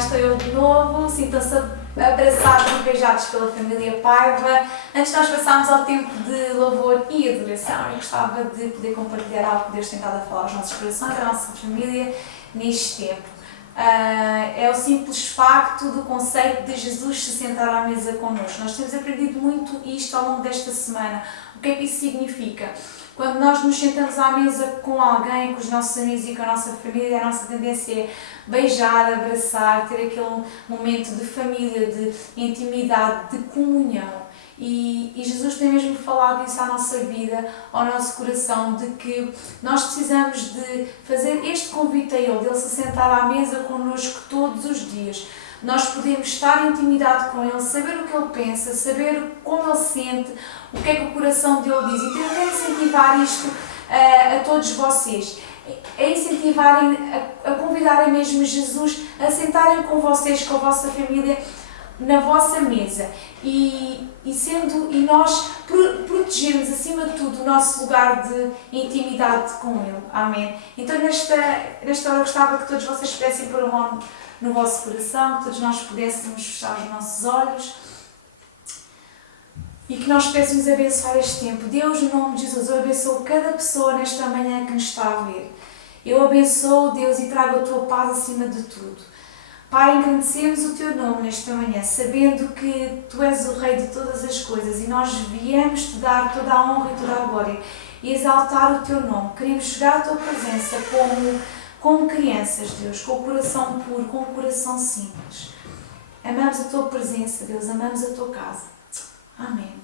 estou eu de novo, sintam-se abraçados e beijados pela família Paiva. Antes de nós passarmos ao tempo de louvor e adoração, eu gostava de poder compartilhar algo que Deus tem estado a falar aos nossos corações, à nossa família, neste tempo. É o simples facto do conceito de Jesus se sentar à mesa connosco. Nós temos aprendido muito isto ao longo desta semana. O que é que isso significa? Quando nós nos sentamos à mesa com alguém, com os nossos amigos e com a nossa família, a nossa tendência é beijar, abraçar, ter aquele momento de família, de intimidade, de comunhão. E Jesus tem mesmo falado isso à nossa vida, ao nosso coração, de que nós precisamos de fazer este convite a Ele, de Ele se sentar à mesa connosco todos os dias. Nós podemos estar em intimidade com Ele, saber o que Ele pensa, saber como Ele sente, o que é que o coração dele diz. Então eu quero incentivar isto a todos vocês, a incentivarem, a convidarem mesmo Jesus a sentarem com vocês, com a vossa família, na vossa mesa e nós protegermos acima de tudo o nosso lugar de intimidade com Ele. Amém? Então nesta hora eu gostava que todos vocês pudessem pôr a mão no vosso coração, que todos nós pudéssemos fechar os nossos olhos e que nós pudéssemos abençoar este tempo. Deus, no nome de Jesus, eu abençoo cada pessoa nesta manhã que nos está a ver. Eu abençoo, Deus, e trago a Tua paz acima de tudo. Pai, engrandecemos o Teu nome nesta manhã, sabendo que Tu és o Rei de todas as coisas e nós viemos Te dar toda a honra e toda a glória e exaltar o Teu nome. Queremos chegar à Tua presença como crianças, Deus, com o coração puro, com o coração simples. Amamos a Tua presença, Deus, amamos a Tua casa. Amém.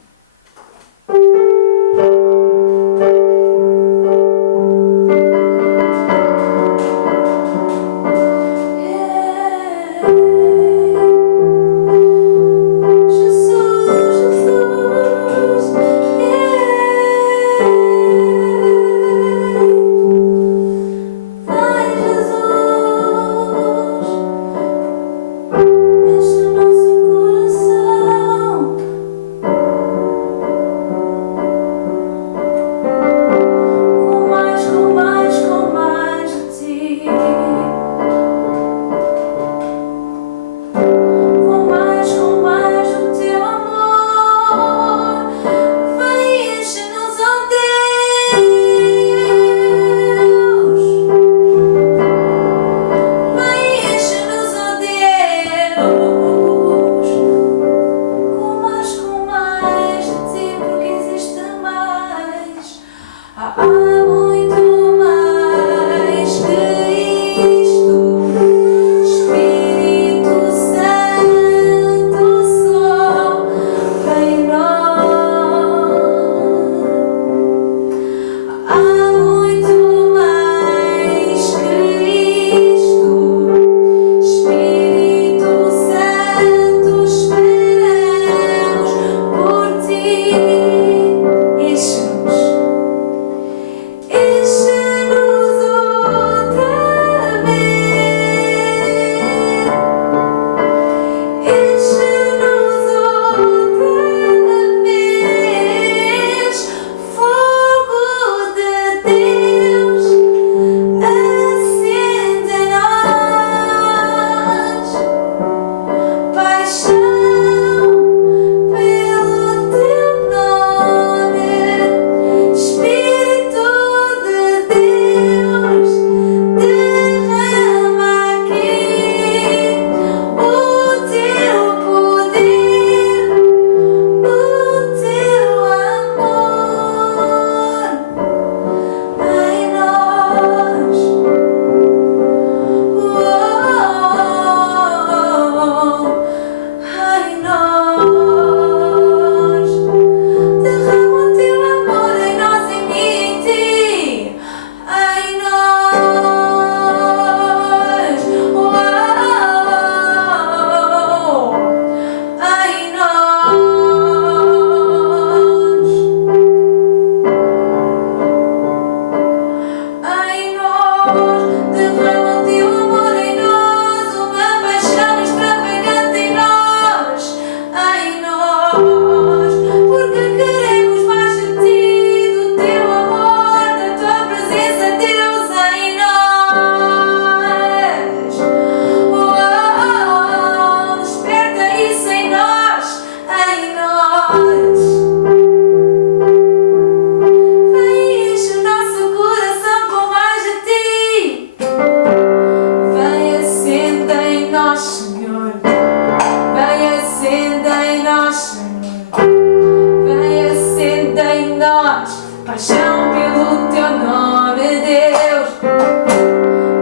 paixão pelo teu nome, Deus.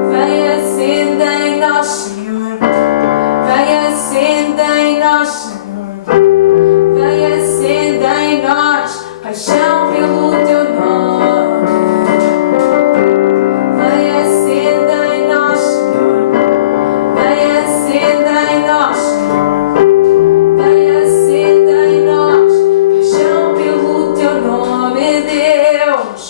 Vem acenda em nós, Senhor. Vem acenda em nós, Senhor. Vem acenda em nós, paixão pelo teu nome. Vem acenda em nós, Senhor. Vem acenda em nós, Senhor. Vem acenda em nós, paixão pelo teu nome, Deus.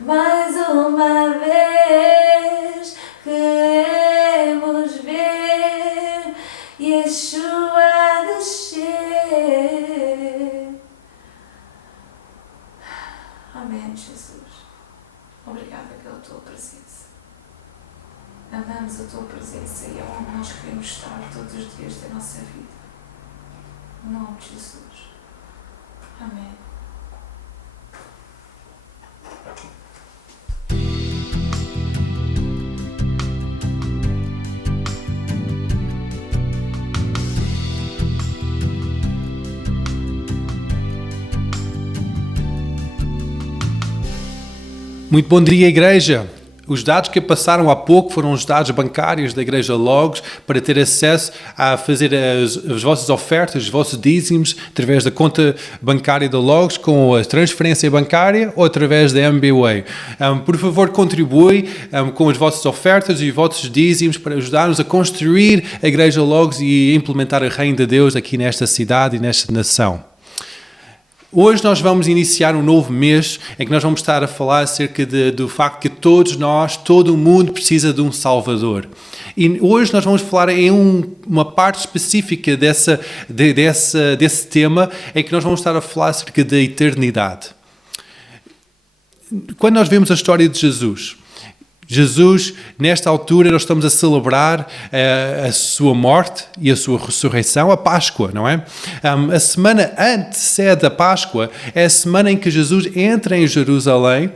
mais uma vez queremos ver Yeshua descer. Amém, Jesus. Obrigada pela tua presença. Amamos a tua presença e é onde nós queremos estar todos os dias da nossa vida. Em nome de Jesus. Amém. Muito bom dia, Igreja. Os dados que passaram há pouco foram os dados bancários da Igreja Logos para ter acesso a fazer as vossas ofertas, os vossos dízimos, através da conta bancária da Logos, com a transferência bancária ou através da MBWay. Por favor, contribui com as vossas ofertas e os vossos dízimos para ajudar-nos a construir a Igreja Logos e implementar o reino de Deus aqui nesta cidade e nesta nação. Hoje nós vamos iniciar um novo mês em que nós vamos estar a falar acerca do facto que todos nós, todo o mundo precisa de um Salvador. E hoje nós vamos falar em uma parte específica desse tema em que nós vamos estar a falar acerca da eternidade. Quando nós vemos a história de Jesus, nesta altura, nós estamos a celebrar a sua morte e a sua ressurreição, a Páscoa, não é? A semana antecede a Páscoa é a semana em que Jesus entra em Jerusalém,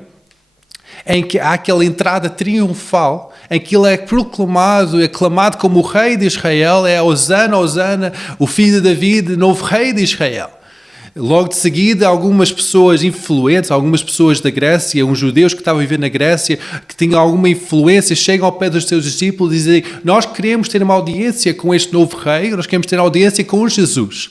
em que há aquela entrada triunfal, em que ele é proclamado, é aclamado como o rei de Israel, é Hosana, Hosana, o filho de David, novo rei de Israel. Logo de seguida, algumas pessoas influentes, algumas pessoas da Grécia, uns judeus que estavam a viver na Grécia, que tinham alguma influência, chegam ao pé dos seus discípulos e dizem: nós queremos ter uma audiência com este novo rei, nós queremos ter uma audiência com Jesus.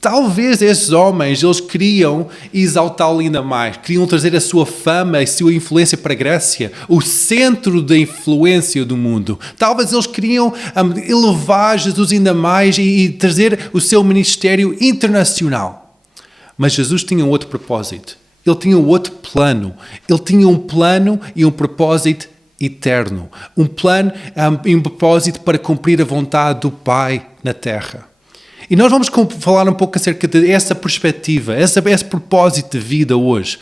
Talvez esses homens, eles queriam exaltá-lo ainda mais, queriam trazer a sua fama, a sua influência para a Grécia, o centro da influência do mundo. Talvez eles queriam elevar Jesus ainda mais e trazer o seu ministério internacional. Mas Jesus tinha um outro propósito. Ele tinha um outro plano. Ele tinha um plano e um propósito eterno. Um plano e um propósito para cumprir a vontade do Pai na terra. E nós vamos falar um pouco acerca dessa perspectiva, esse propósito de vida hoje.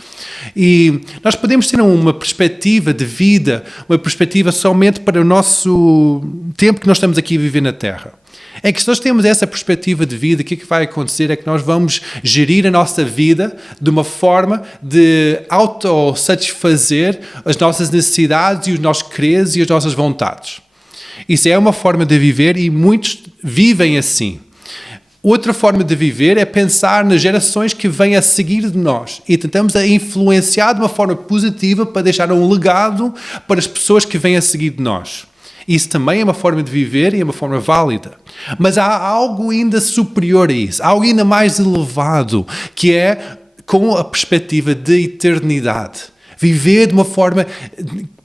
E nós podemos ter uma perspectiva de vida, uma perspectiva somente para o nosso tempo que nós estamos aqui a viver na Terra. É que se nós temos essa perspectiva de vida, o que vai acontecer é que nós vamos gerir a nossa vida de uma forma de autossatisfazer as nossas necessidades e os nossos quereres e as nossas vontades. Isso é uma forma de viver e muitos vivem assim. Outra forma de viver é pensar nas gerações que vêm a seguir de nós e tentamos a influenciar de uma forma positiva para deixar um legado para as pessoas que vêm a seguir de nós. Isso também é uma forma de viver e é uma forma válida. Mas há algo ainda superior a isso, algo ainda mais elevado, que é com a perspectiva de eternidade. Viver de uma forma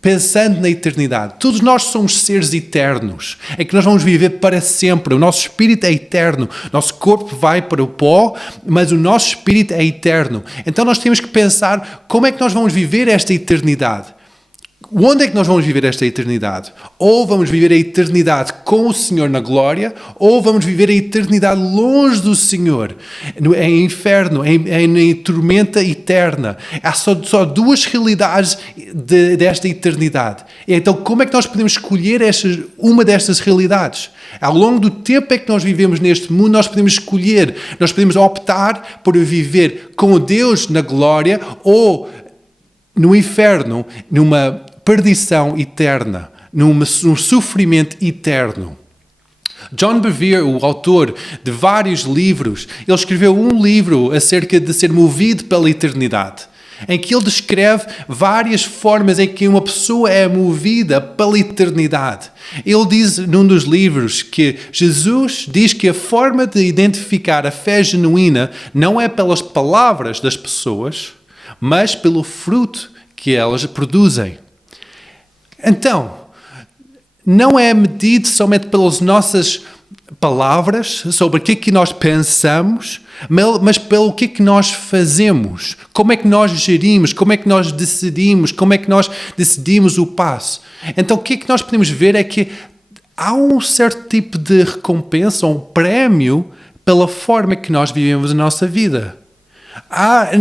pensando na eternidade. Todos nós somos seres eternos. É que nós vamos viver para sempre. O nosso espírito é eterno. Nosso corpo vai para o pó, mas o nosso espírito é eterno. Então nós temos que pensar como é que nós vamos viver esta eternidade. Onde é que nós vamos viver esta eternidade? Ou vamos viver a eternidade com o Senhor na glória, ou vamos viver a eternidade longe do Senhor, em inferno, em tormenta eterna. Há só duas realidades desta eternidade. Então, como é que nós podemos escolher uma destas realidades? Ao longo do tempo é que nós vivemos neste mundo, nós podemos escolher, nós podemos optar por viver com Deus na glória ou no inferno, numa perdição eterna, num sofrimento eterno. John Bevere, o autor de vários livros, ele escreveu um livro acerca de ser movido pela eternidade, em que ele descreve várias formas em que uma pessoa é movida pela eternidade. Ele diz num dos livros que Jesus diz que a forma de identificar a fé genuína não é pelas palavras das pessoas, mas pelo fruto que elas produzem. Então, não é medido somente pelas nossas palavras sobre o que nós pensamos, mas pelo que nós fazemos, como é que nós gerimos, como é que nós decidimos, como é que nós decidimos o passo. Então o que nós podemos ver é que há um certo tipo de recompensa, um prémio pela forma que nós vivemos a nossa vida.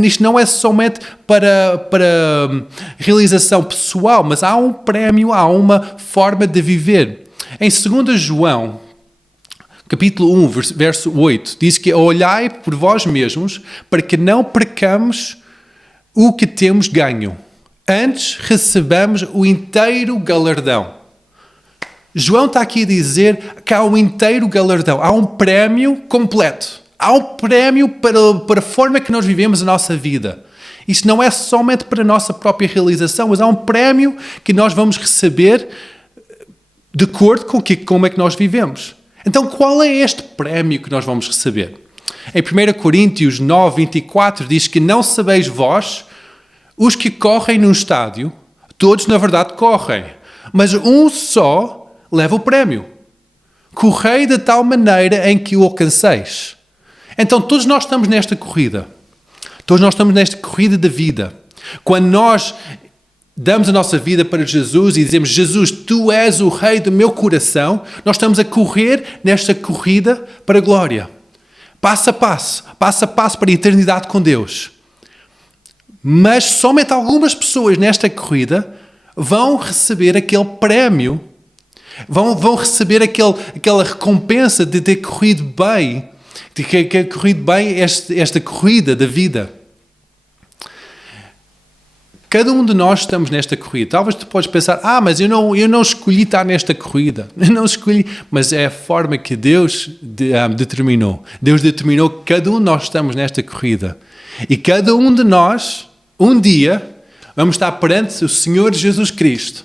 Isto não é somente para realização pessoal, mas há um prémio, há uma forma de viver. Em 2 João, capítulo 1, verso 8, diz que olhai por vós mesmos para que não percamos o que temos ganho. Antes recebamos o inteiro galardão. João está aqui a dizer que há um inteiro galardão, há um prémio completo. Há um prémio para a forma que nós vivemos a nossa vida. Isto não é somente para a nossa própria realização, mas há um prémio que nós vamos receber de acordo com como é que nós vivemos. Então, qual é este prémio que nós vamos receber? Em 1 Coríntios 9, 24, diz que não sabeis vós, os que correm num estádio, todos na verdade correm, mas um só leva o prémio. Correi de tal maneira em que o alcanceis. Então, todos nós estamos nesta corrida. Todos nós estamos nesta corrida da vida. Quando nós damos a nossa vida para Jesus e dizemos, Jesus, tu és o rei do meu coração, nós estamos a correr nesta corrida para a glória. Passo a passo para a eternidade com Deus. Mas somente algumas pessoas nesta corrida vão receber aquele prémio, vão receber aquela recompensa de ter corrido bem, de ter corrido bem esta corrida da vida. Cada um de nós estamos nesta corrida. Talvez tu podes pensar, mas eu não escolhi estar nesta corrida. Eu não escolhi, mas é a forma que Deus determinou. Deus determinou que cada um de nós estamos nesta corrida. E cada um de nós, um dia, vamos estar perante o Senhor Jesus Cristo,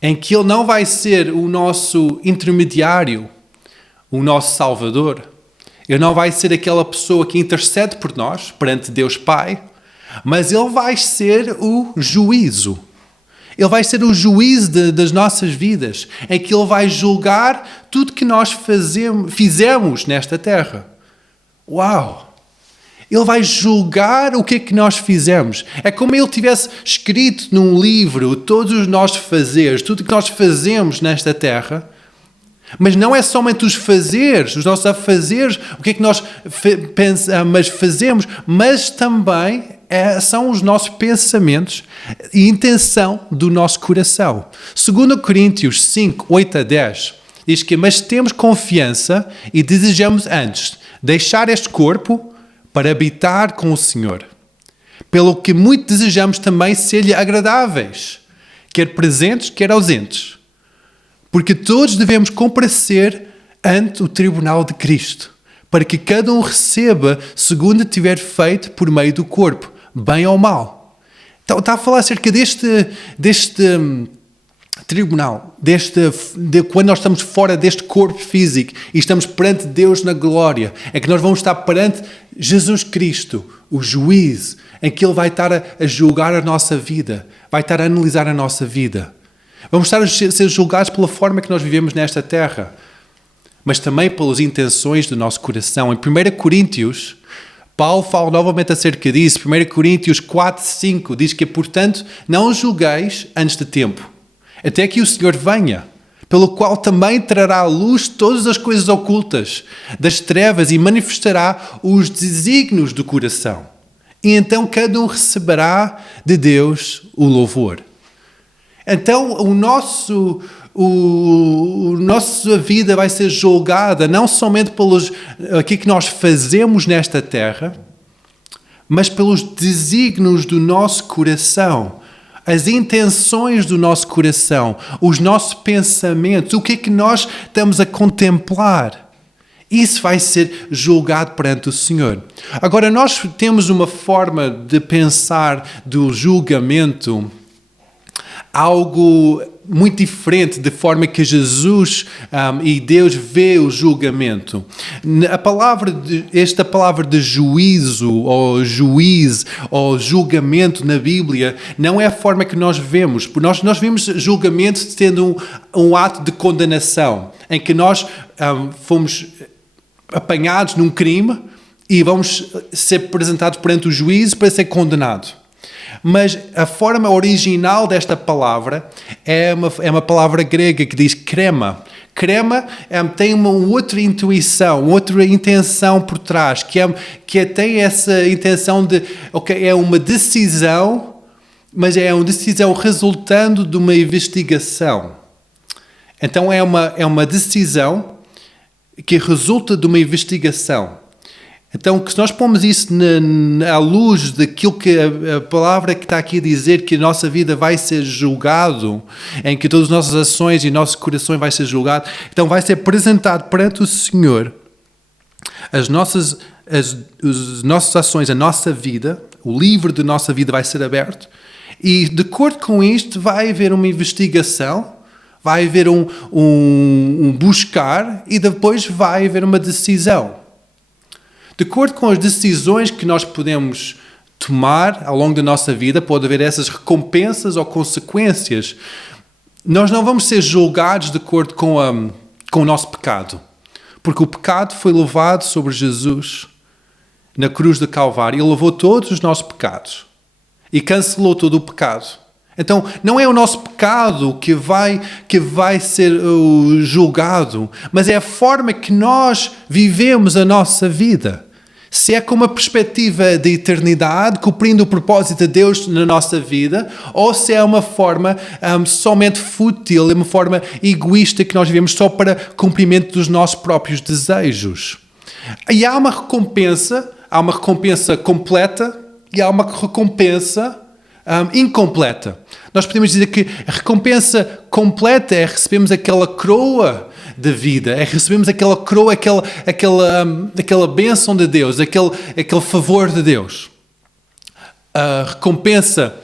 em que Ele não vai ser o nosso intermediário, o nosso Salvador. Ele não vai ser aquela pessoa que intercede por nós perante Deus Pai, mas Ele vai ser o juízo. Ele vai ser o juízo das nossas vidas, em que Ele vai julgar tudo que nós fizemos nesta terra. Uau! Ele vai julgar o que é que nós fizemos. É como Ele tivesse escrito num livro todos os nossos fazeres, tudo que nós fazemos nesta terra. Mas não é somente os fazeres, os nossos afazeres, o que é que nós fazemos, mas também são os nossos pensamentos e intenção do nosso coração. 2 Coríntios 5, 8 a 10, diz que, mas temos confiança e desejamos antes deixar este corpo para habitar com o Senhor. Pelo que muito desejamos também ser-lhe agradáveis, quer presentes, quer ausentes. Porque todos devemos comparecer ante o tribunal de Cristo, para que cada um receba segundo tiver feito por meio do corpo, bem ou mal. Então, está a falar acerca deste tribunal, quando nós estamos fora deste corpo físico e estamos perante Deus na glória, é que nós vamos estar perante Jesus Cristo, o juiz, em que Ele vai estar a julgar a nossa vida, vai estar a analisar a nossa vida. Vamos estar a ser julgados pela forma que nós vivemos nesta terra, mas também pelas intenções do nosso coração. Em 1 Coríntios, Paulo fala novamente acerca disso. 1 Coríntios 4, 5 diz que, portanto, não julgueis antes de tempo, até que o Senhor venha, pelo qual também trará à luz todas as coisas ocultas das trevas e manifestará os desígnios do coração. E então cada um receberá de Deus o louvor. Então, a nossa vida vai ser julgada não somente pelos aquilo que nós fazemos nesta terra, mas pelos desígnios do nosso coração, as intenções do nosso coração, os nossos pensamentos, o que é que nós estamos a contemplar. Isso vai ser julgado perante o Senhor. Agora, nós temos uma forma de pensar do julgamento algo muito diferente da forma que Jesus e Deus vê o julgamento. Esta palavra de juízo ou juiz ou julgamento na Bíblia não é a forma que nós vemos. Nós vemos julgamento tendo um ato de condenação, em que nós fomos apanhados num crime e vamos ser apresentados perante o juízo para ser condenado. Mas a forma original desta palavra é uma palavra grega que diz krema. Krema tem uma outra intuição, outra intenção por trás, que tem essa intenção de, é uma decisão, mas é uma decisão resultando de uma investigação. Então é uma decisão que resulta de uma investigação. Então, se nós pomos isso à luz daquilo que a palavra que está aqui a dizer, que a nossa vida vai ser julgado, em que todas as nossas ações e nosso coração vai ser julgado, então vai ser apresentado perante o Senhor as nossas ações, a nossa vida, o livro da nossa vida vai ser aberto, e de acordo com isto vai haver uma investigação, vai haver um buscar, e depois vai haver uma decisão. De acordo com as decisões que nós podemos tomar ao longo da nossa vida, pode haver essas recompensas ou consequências. Nós não vamos ser julgados de acordo com o nosso pecado. Porque o pecado foi levado sobre Jesus na cruz do Calvário. Ele levou todos os nossos pecados e cancelou todo o pecado. Então, não é o nosso pecado que vai ser julgado, mas é a forma que nós vivemos a nossa vida. Se é com uma perspectiva de eternidade, cumprindo o propósito de Deus na nossa vida, ou se é uma forma somente fútil, uma forma egoísta que nós vivemos só para cumprimento dos nossos próprios desejos. E há uma recompensa completa e há uma recompensa incompleta. Nós podemos dizer que a recompensa completa é recebermos aquela coroa da vida, é recebermos aquela coroa, aquela bênção de Deus, aquele favor de Deus. A recompensa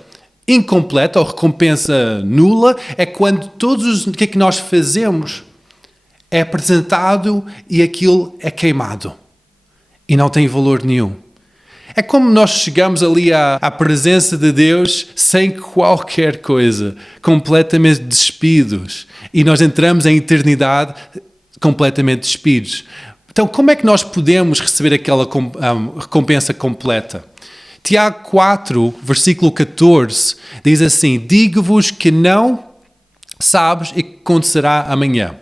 incompleta ou recompensa nula é quando o que é que nós fazemos é apresentado e aquilo é queimado e não tem valor nenhum. É como nós chegamos ali à presença de Deus sem qualquer coisa, completamente despidos. E nós entramos em eternidade completamente despidos. Então, como é que nós podemos receber aquela recompensa completa? Tiago 4, versículo 14, diz assim: digo-vos que não sabes o que acontecerá amanhã,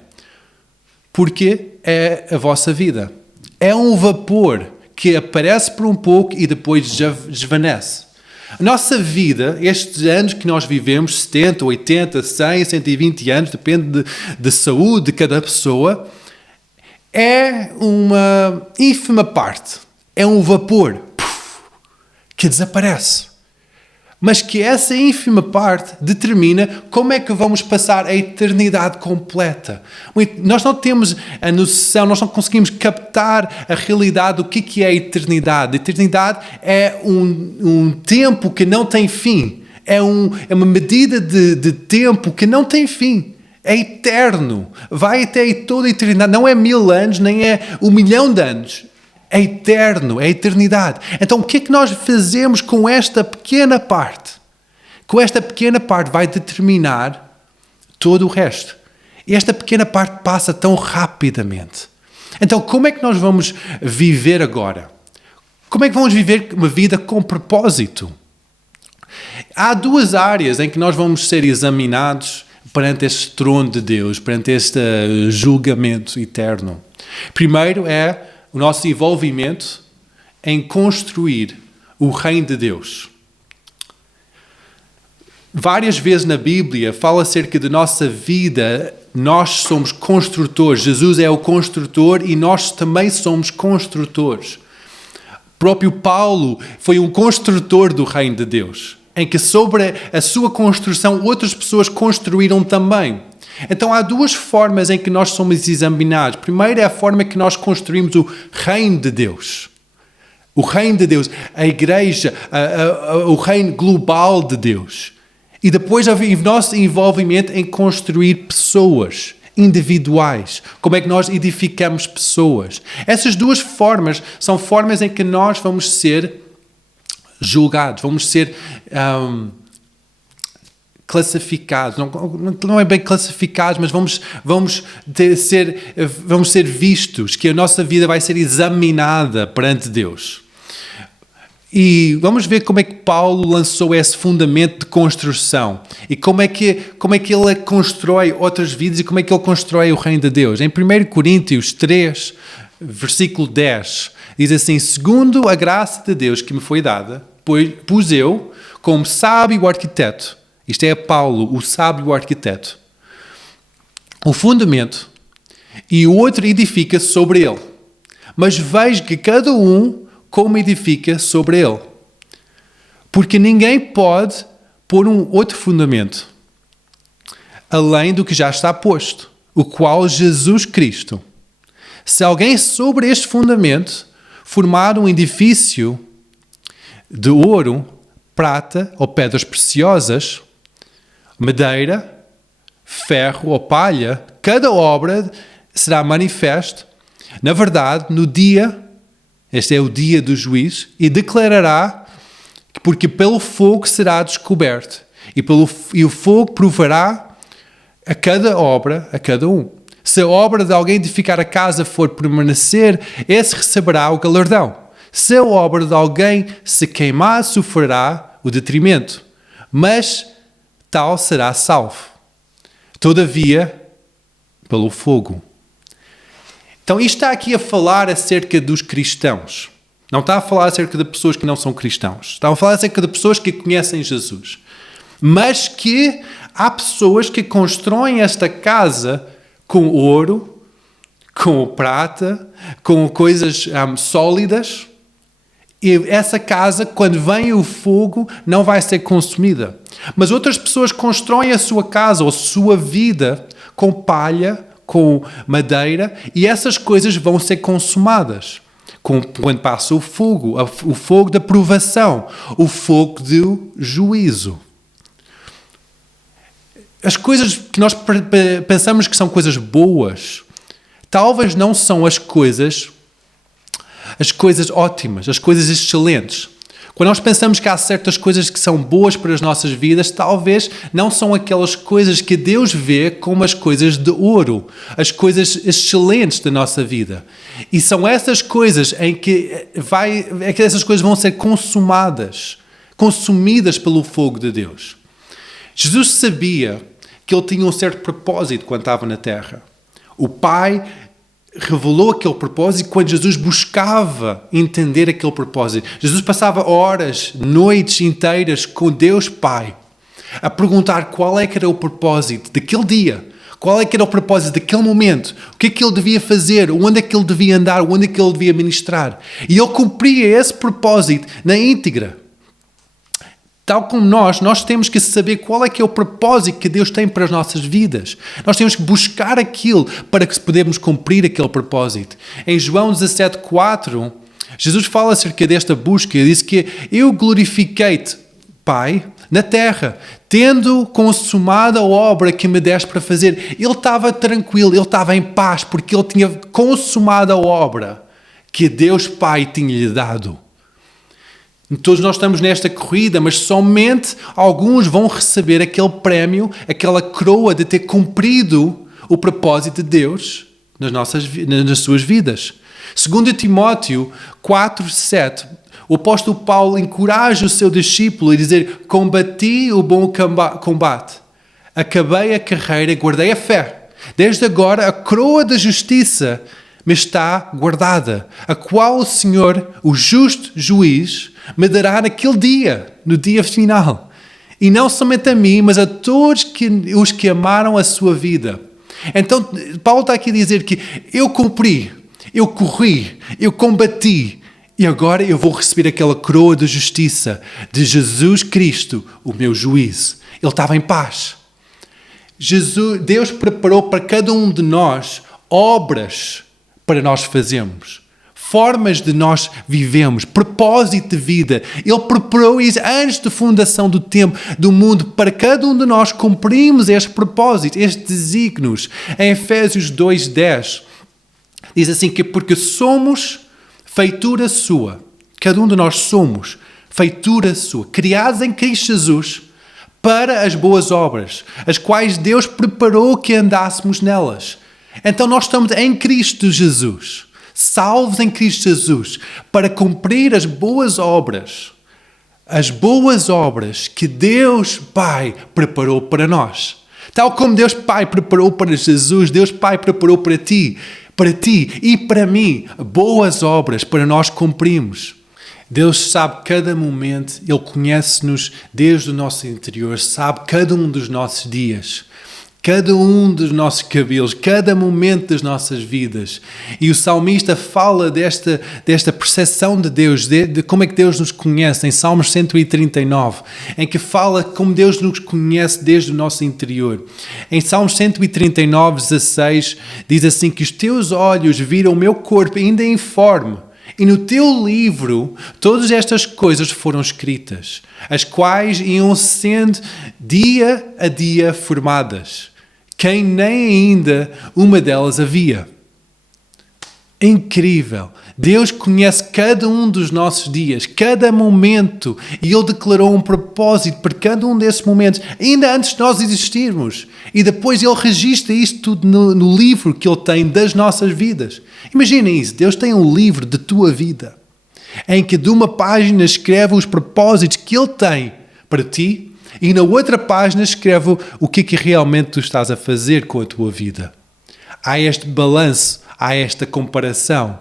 porque é a vossa vida. É um vapor que aparece por um pouco e depois desvanece. A nossa vida, estes anos que nós vivemos, 70, 80, 100, 120 anos, depende da saúde de cada pessoa, é uma ínfima parte, é um vapor que desaparece. Mas que essa ínfima parte determina como é que vamos passar a eternidade completa. Nós não temos a noção, nós não conseguimos captar a realidade do que é a eternidade. A eternidade é um tempo que não tem fim. É uma medida de tempo que não tem fim. É eterno. Vai até toda a eternidade. Não é 1000 anos, nem é 1 milhão de anos. É eterno, é a eternidade. Então, o que é que nós fazemos com esta pequena parte? Com esta pequena parte vai determinar todo o resto. E esta pequena parte passa tão rapidamente. Então, como é que nós vamos viver agora? Como é que vamos viver uma vida com propósito? Há 2 áreas em que nós vamos ser examinados perante este trono de Deus, perante este julgamento eterno. Primeiro é o nosso envolvimento em construir o reino de Deus. Várias vezes na Bíblia fala acerca da nossa vida, nós somos construtores. Jesus é o construtor e nós também somos construtores. O próprio Paulo foi um construtor do reino de Deus, em que sobre a sua construção outras pessoas construíram também. Então há 2 formas em que nós somos examinados. Primeiro é a forma que nós construímos o reino de Deus. O reino de Deus, a igreja, o reino global de Deus. E depois há o nosso envolvimento em construir pessoas individuais. Como é que nós edificamos pessoas. Essas 2 formas são formas em que nós vamos ser julgados, vamos ser classificados, não é bem classificados, mas vamos ser vistos, que a nossa vida vai ser examinada perante Deus. E vamos ver como é que Paulo lançou esse fundamento de construção e como é que ele constrói outras vidas e como é que ele constrói o reino de Deus. Em 1 Coríntios 3, versículo 10, diz assim: segundo a graça de Deus que me foi dada, pus eu, como sábio arquiteto, isto é Paulo, o sábio arquiteto, o fundamento, e o outro edifica sobre ele. Mas vejo que cada um como edifica sobre ele. Porque ninguém pode pôr um outro fundamento, além do que já está posto, o qual Jesus Cristo. Se alguém sobre este fundamento formar um edifício de ouro, prata ou pedras preciosas, madeira, ferro ou palha, cada obra será manifesta, na verdade, no dia, este é o dia do juízo, e declarará, porque pelo fogo será descoberto, e o fogo provará a cada obra, a cada um. Se a obra de alguém edificar a casa for permanecer, esse receberá o galardão. Se a obra de alguém se queimar, sofrerá o detrimento, mas tal será salvo, todavia, pelo fogo. Então, isto está aqui a falar acerca dos cristãos. Não está a falar acerca de pessoas que não são cristãos. Está a falar acerca de pessoas que conhecem Jesus. Mas que há pessoas que constroem esta casa com ouro, com prata, com coisas sólidas. E essa casa, quando vem o fogo, não vai ser consumida. Mas outras pessoas constroem a sua casa ou a sua vida com palha, com madeira, e essas coisas vão ser consumadas. Quando passa o fogo da provação, o fogo do juízo. As coisas que nós pensamos que são coisas boas, talvez não são as coisas ótimas, as coisas excelentes. Quando nós pensamos que há certas coisas que são boas para as nossas vidas, talvez não são aquelas coisas que Deus vê como as coisas de ouro, as coisas excelentes da nossa vida. E são essas coisas em que essas coisas vão ser consumidas pelo fogo de Deus. Jesus sabia que ele tinha um certo propósito quando estava na terra. O Pai revelou aquele propósito quando Jesus buscava entender aquele propósito. Jesus passava horas, noites inteiras com Deus Pai, a perguntar qual é que era o propósito daquele dia, qual é que era o propósito daquele momento, o que é que ele devia fazer, onde é que ele devia andar, onde é que ele devia ministrar. E ele cumpria esse propósito na íntegra. Tal como nós temos que saber qual é que é o propósito que Deus tem para as nossas vidas. Nós temos que buscar aquilo para que podemos cumprir aquele propósito. Em João 17,4, Jesus fala acerca desta busca e diz que eu glorifiquei-te, Pai, na terra, tendo consumado a obra que me deste para fazer. Ele estava tranquilo, ele estava em paz, porque ele tinha consumado a obra que Deus Pai tinha-lhe dado. Todos nós estamos nesta corrida, mas somente alguns vão receber aquele prémio, aquela coroa de ter cumprido o propósito de Deus nas suas vidas. Segundo Timóteo 4:7, o apóstolo Paulo encoraja o seu discípulo a dizer: combati o bom combate, acabei a carreira, guardei a fé. Desde agora a coroa da justiça me está guardada, a qual o Senhor, o justo juiz, me dará naquele dia, no dia final. E não somente a mim, mas a todos os que amaram a sua vida. Então, Paulo está aqui a dizer que eu cumpri, eu corri, eu combati, e agora eu vou receber aquela coroa de justiça de Jesus Cristo, o meu juiz. Ele estava em paz. Deus preparou para cada um de nós obras para nós fazermos, formas de nós vivemos, propósito de vida. Ele preparou isso antes da fundação do tempo, do mundo, para cada um de nós cumprirmos este propósito, estes desígnios. Em Efésios 2:10, diz assim que porque somos feitura sua, cada um de nós somos feitura sua, criados em Cristo Jesus, para as boas obras, as quais Deus preparou que andássemos nelas. Então nós estamos em Cristo Jesus, salvos em Cristo Jesus, para cumprir as boas obras que Deus Pai preparou para nós. Tal como Deus Pai preparou para Jesus, Deus Pai preparou para ti e para mim, boas obras para nós cumprirmos. Deus sabe cada momento, Ele conhece-nos desde o nosso interior, sabe cada um dos nossos dias, cada um dos nossos cabelos, cada momento das nossas vidas. E o salmista fala desta percepção de Deus, de como é que Deus nos conhece, em Salmos 139, em que fala como Deus nos conhece desde o nosso interior. Em Salmos 139, 16, diz assim que os teus olhos viram o meu corpo ainda informe, e no teu livro todas estas coisas foram escritas, as quais iam sendo dia a dia formadas, quem nem ainda uma delas havia. Incrível! Deus conhece cada um dos nossos dias, cada momento, e Ele declarou um propósito para cada um desses momentos, ainda antes de nós existirmos. E depois Ele registra isto tudo no livro que Ele tem das nossas vidas. Imaginem isso, Deus tem um livro de tua vida, em que de uma página escreve os propósitos que Ele tem para ti, e na outra página escreve o que realmente tu estás a fazer com a tua vida. Há este balanço, há esta comparação.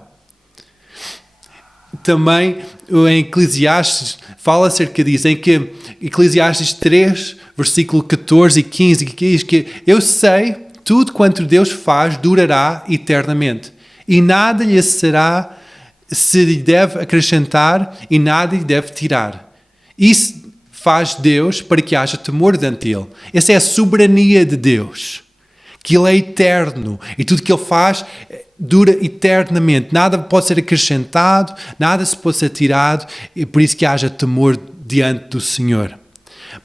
Também em Eclesiastes fala acerca disso, em que Eclesiastes 3, versículo 14 e 15, que diz que eu sei tudo quanto Deus faz durará eternamente, e nada lhe se lhe deve acrescentar e nada lhe deve tirar. Isso faz Deus para que haja temor diante dele. Essa é a soberania de Deus, que Ele é eterno e tudo que Ele faz dura eternamente. Nada pode ser acrescentado, nada se pode ser tirado, e por isso que haja temor diante do Senhor.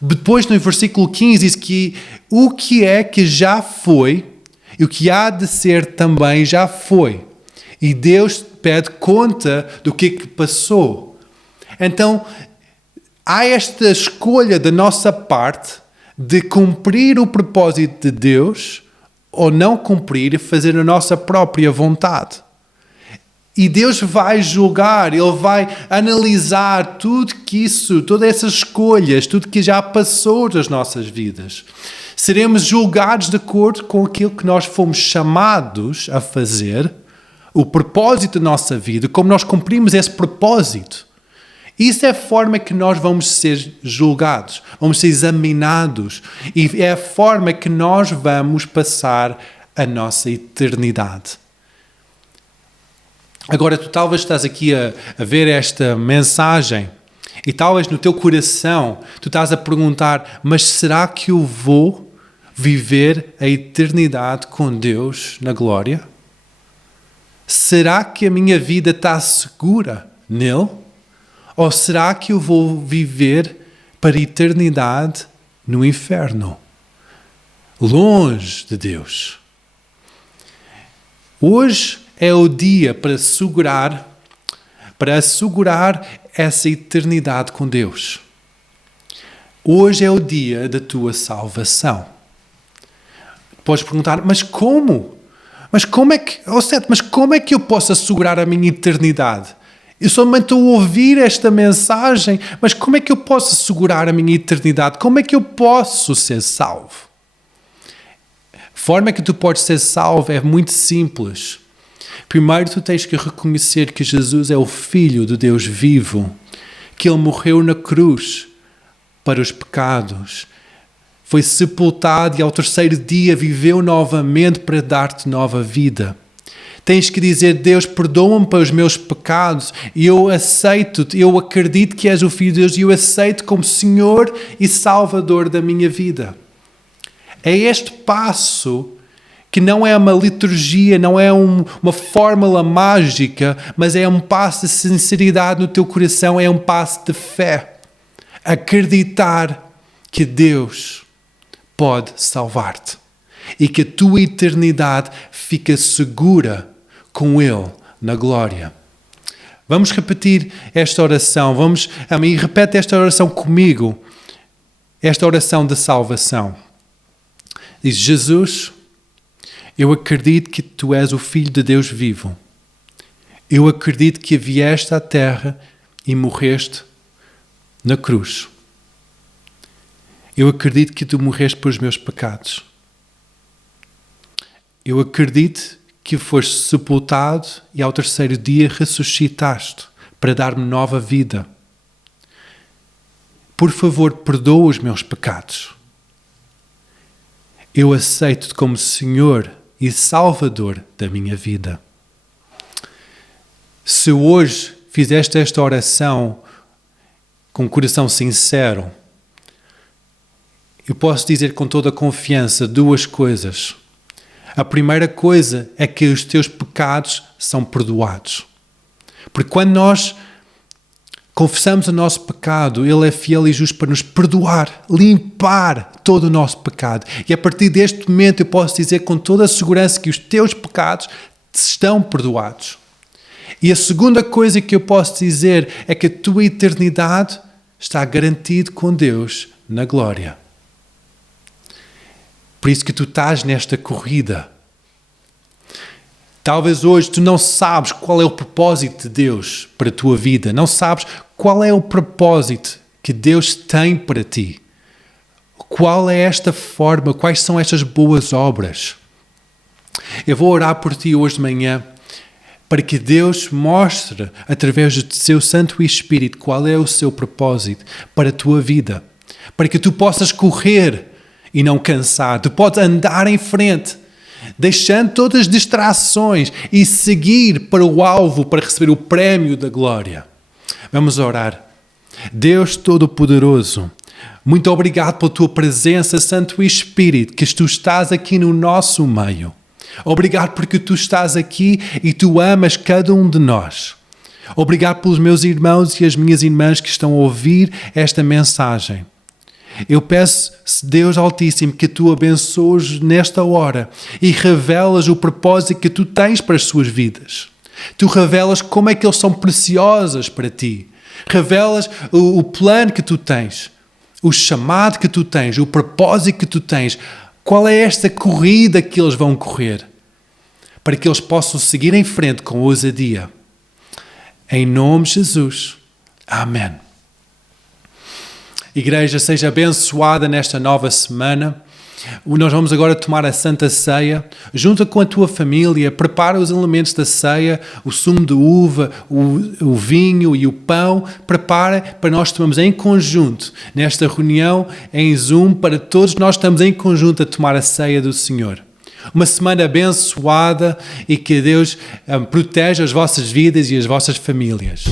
Depois, no versículo 15, diz que o que é que já foi e o que há de ser também já foi. E Deus pede conta do que passou. Então, há esta escolha da nossa parte de cumprir o propósito de Deus ou não cumprir e fazer a nossa própria vontade. E Deus vai julgar, Ele vai analisar todas essas escolhas, tudo que já passou das nossas vidas. Seremos julgados de acordo com aquilo que nós fomos chamados a fazer, o propósito da nossa vida, como nós cumprimos esse propósito. Isso é a forma que nós vamos ser julgados, vamos ser examinados, e é a forma que nós vamos passar a nossa eternidade. Agora, tu talvez estás aqui a ver esta mensagem e talvez no teu coração tu estás a perguntar, mas será que eu vou viver a eternidade com Deus na glória? Será que a minha vida está segura nele? Ou será que eu vou viver para a eternidade no inferno, longe de Deus? Hoje é o dia para assegurar essa eternidade com Deus. Hoje é o dia da tua salvação. Podes perguntar, mas como? Mas como é que eu posso assegurar a minha eternidade? Eu somente estou a ouvir esta mensagem, mas como é que eu posso assegurar a minha eternidade? Como é que eu posso ser salvo? A forma que tu podes ser salvo é muito simples. Primeiro, tu tens que reconhecer que Jesus é o Filho de Deus vivo, que Ele morreu na cruz para os pecados, foi sepultado e ao terceiro dia viveu novamente para dar-te nova vida. Tens que dizer, Deus, perdoa-me pelos meus pecados, e eu aceito-te, eu acredito que és o Filho de Deus e eu aceito como Senhor e Salvador da minha vida. É este passo que não é uma liturgia, não é uma fórmula mágica, mas é um passo de sinceridade no teu coração, é um passo de fé. Acreditar que Deus pode salvar-te e que a tua eternidade fica segura com Ele na glória. Vamos repetir esta oração, repete esta oração comigo. esta oração de salvação. Diz: Jesus, eu acredito que tu és o Filho de Deus vivo. Eu acredito que vieste à terra e morreste na cruz. Eu acredito que tu morreste pelos meus pecados. Eu acredito que foste sepultado e ao terceiro dia ressuscitaste para dar-me nova vida. Por favor, perdoa os meus pecados. Eu aceito-te como Senhor e Salvador da minha vida. Se hoje fizeste esta oração com um coração sincero, eu posso dizer com toda a confiança duas coisas. A primeira coisa é que os teus pecados são perdoados. Porque quando nós confessamos o nosso pecado, Ele é fiel e justo para nos perdoar, limpar todo o nosso pecado. E a partir deste momento eu posso dizer com toda a segurança que os teus pecados estão perdoados. E a segunda coisa que eu posso dizer é que a tua eternidade está garantida com Deus na glória. Por isso que tu estás nesta corrida. Talvez hoje tu não sabes qual é o propósito de Deus para a tua vida. Não sabes qual é o propósito que Deus tem para ti. Qual é esta forma, quais são estas boas obras. Eu vou orar por ti hoje de manhã para que Deus mostre, através do seu Santo Espírito, qual é o seu propósito para a tua vida. Para que tu possas correr e não cansar. Tu podes andar em frente, deixando todas as distrações e seguir para o alvo, para receber o prémio da glória. Vamos orar. Deus Todo-Poderoso, muito obrigado pela tua presença, Santo Espírito, que tu estás aqui no nosso meio. Obrigado porque tu estás aqui e tu amas cada um de nós. Obrigado pelos meus irmãos e as minhas irmãs que estão a ouvir esta mensagem. Eu peço, Deus Altíssimo, que tu abençoes nesta hora e revelas o propósito que tu tens para as suas vidas. Tu revelas como é que eles são preciosos para ti. Revelas o plano que tu tens, o chamado que tu tens, o propósito que tu tens. Qual é esta corrida que eles vão correr? Para que eles possam seguir em frente com ousadia. Em nome de Jesus. Amém. Igreja, seja abençoada nesta nova semana. Nós vamos agora tomar a Santa Ceia. Junta com a tua família, prepara os elementos da ceia, o sumo de uva, o vinho e o pão. Prepara para nós tomarmos em conjunto, nesta reunião em Zoom, para todos nós estamos em conjunto a tomar a ceia do Senhor. Uma semana abençoada e que Deus proteja as vossas vidas e as vossas famílias.